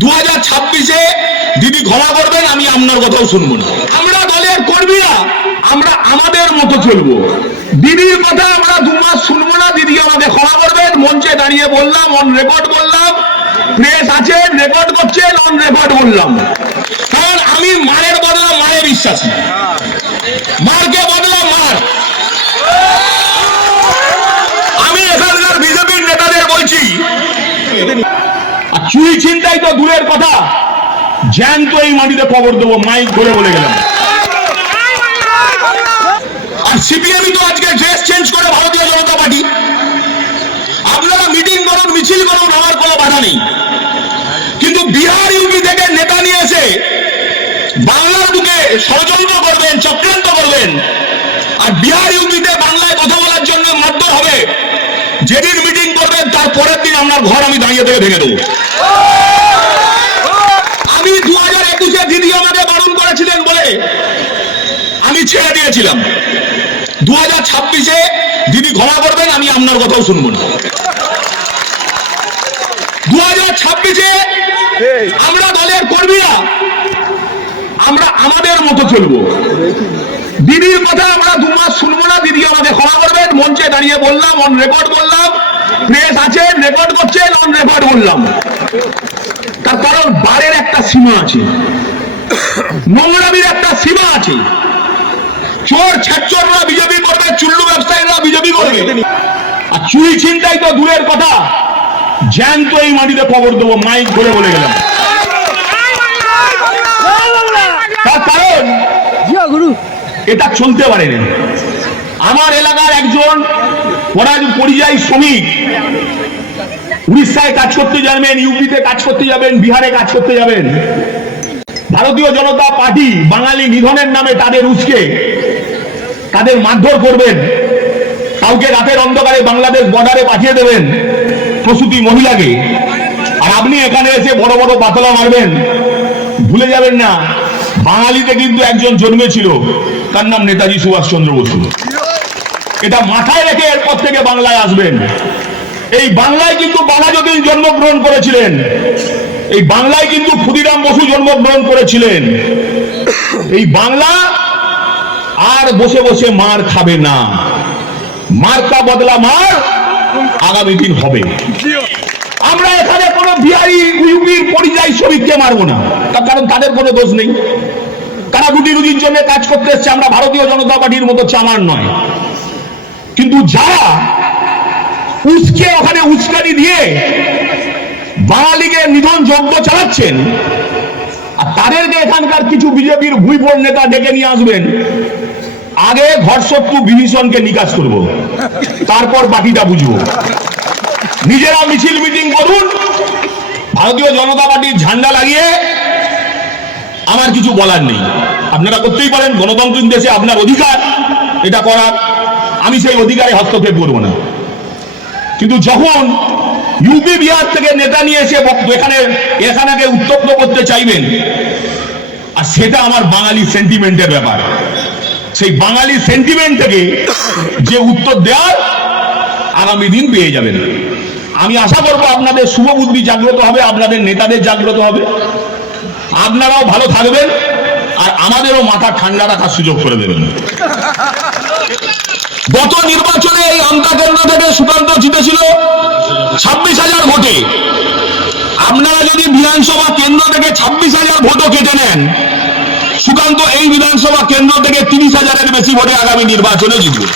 দু হাজার ছাব্বিশে দিদি ক্ষমা করবেন, আমি আপনার কথাও শুনব না। আমরা দলের কর্মীরা, আমরা আমাদের মতো চলবো। দিদির কথা আমরা দু মাস শুনব না, দিদি আমাকে ক্ষমা করবেন। মঞ্চে দাঁড়িয়ে বললাম অন রেকর্ড বললাম। প্রেস আছেন রেকর্ড করছেন অন রেকর্ড বললাম। কারণ আমি মায়ের বদলা মায়ে বিশ্বাসী। মারকে বদলা মার আমি এখানকার বিজেপির নেতাদের বলছি আর চুরি চিন্তাই তো দূরের কথা। জ্যান্ত এই মাটিতে খবর দেবো, মাইক ধরে বলে গেলাম। আর সিপিএমই তো আজকে ড্রেস চেঞ্জ করে ভারতীয় জনতা পার্টি। আপনারা মিটিং করুন, মিছিল করুন, আমার কোনো বাধা নেই। কিন্তু বিহার ইউপি থেকে নেতা নিয়ে এসে বাংলার বুকে ষড়যন্ত্র করবেন, চক্রান্ত করবেন, আর বিহার ইউপিতে বাংলায় কথা বলার জন্য মারধর হবে। যেদিন মিটিং করবেন, তার পরের দিন আপনার ঘর আমি দাঁড়িয়ে থেকে ভেঙে দেবো আমি দু হাজার একুশে দিদি আমাকে বারণ করেছিলেন বলে আমি দিয়েছিলাম দু হাজার ছাব্বিশে দিদি ক্ষমা করবেন আমি আপনার কথাও শুনব না। দু হাজার ছাব্বিশে আমরা দলের কর্মীরা আমরা আমাদের মতো চলবো দিদির কথা আমরা দু মাস শুনব না দিদি আমাকে ক্ষমা করবেন মঞ্চে দাঁড়িয়ে বললাম অন রেকর্ড বললাম প্রেস আছেন রেকর্ড করছেন অন রেকর্ড বললাম। তার কারণ বারের একটা সীমা আছে নোংরামির একটা সীমা আছে। চোর ছাচ্চররা বিজেপি করবে, চুল্লু ব্যবসায়ীরা বিজেপি করবে। আর চুরি চিন্তাই তো দূরের কথা। জ্যান্ত এই মাটিতে খবর দেবো, মাইক ধরে বলে গেলাম। তার কারণ, এটা চলতে পারে না আমার এলাকার একজন পরিযায়ী শ্রমিক, উড়িষ্যায় কাজ করতে যাবেন, ইউপিতে কাজ করতে যাবেন, বিহারে কাজ করতে যাবেন। ভারতীয় জনতা পার্টি, বাঙালি নিধনের নামে তাদের উস্কে। তাদের মারধর করবেন? কাউকে রাতের অন্ধকারে বাংলাদেশ বর্ডারে পাঠিয়ে দেবেন প্রসূতি মহিলাকে। আর আপনি এখানে এসে বড় বড় পাতলা মারবেন। ভুলে যাবেন না, বাঙালিতে কিন্তু একজন জন্মেছিল। তার নাম নেতাজি সুভাষচন্দ্র বসু। এটা মাথায় রেখে এরপর থেকে বাংলায় আসবেন। এই বাংলায় কিন্তু যতীন জন্মগ্রহণ করেছিলেন, এই বাংলায় কিন্তু ক্ষুদিরাম বসু জন্মগ্রহণ করেছিলেন। এই বাংলা আর বসে বসে মার খাবে না। মার্কা বদলা মার, আগামী দিন হবে। আমরা এখানে কোনো বিহারি ইউপির পরিযায়ী শ্রমিককে মারবো না। কারণ তাদের কোনো দোষ নেই। তারা রুটি রুজির জন্য কাজ করতে এসছে, আমরা ভারতীয় জনতা পার্টির মতো চামার নয়। কিন্তু যারা উস্কে ওখানে উস্কানি দিয়ে বাঙালিকে নিধন যজ্ঞ চালাচ্ছেন আর তাদেরকে এখানকার কিছু বিজেপির ভুইফোর নেতা ডেকে নিয়ে আসবেন। আগে ঘরশত্রু বিভীষণকে নিকাশ করব, তারপর বাকিটা বুঝব। নিজেরা মিছিল মিটিং করুন, ভারতীয় জনতা পার্টির ঝান্ডা লাগিয়ে আমার কিছু বলার নেই। আপনারা করতেই পারেন গণতান্ত্রিক দেশে আপনার অধিকার, এটা করার। আমি সেই অধিকারে হস্তক্ষেপ করব না। কিন্তু যখন ইউপি বিহার থেকে নেতা নিয়ে এসে এখানে, এখানাকে উত্তপ্ত করতে চাইবেন। আর সেটা আমার বাঙালি সেন্টিমেন্টের ব্যাপার। সেই বাঙালি সেন্টিমেন্ট থেকে যে উত্তর দেওয়ার আগামী দিন পেয়ে যাবেন। আমি আশা করব আপনাদের শুভ বুদ্ধি জাগ্রত হবে, আপনাদের নেতাদের জাগ্রত হবে। আপনারাও ভালো থাকবেন আর আমাদেরও মাথা ঠান্ডা রাখার সুযোগ করে দেবেন। গত নির্বাচনে এই আমতা কেন্দ্র থেকে সুকান্ত জিতেছিল। বিধানসভা কেন্দ্র থেকে ছাব্বিশ হাজার ভোটও কেটে নেন। সুকান্ত, এই বিধানসভা কেন্দ্র থেকে তিরিশ হাজারের বেশি ভোটে আগামী নির্বাচনে জিতবে।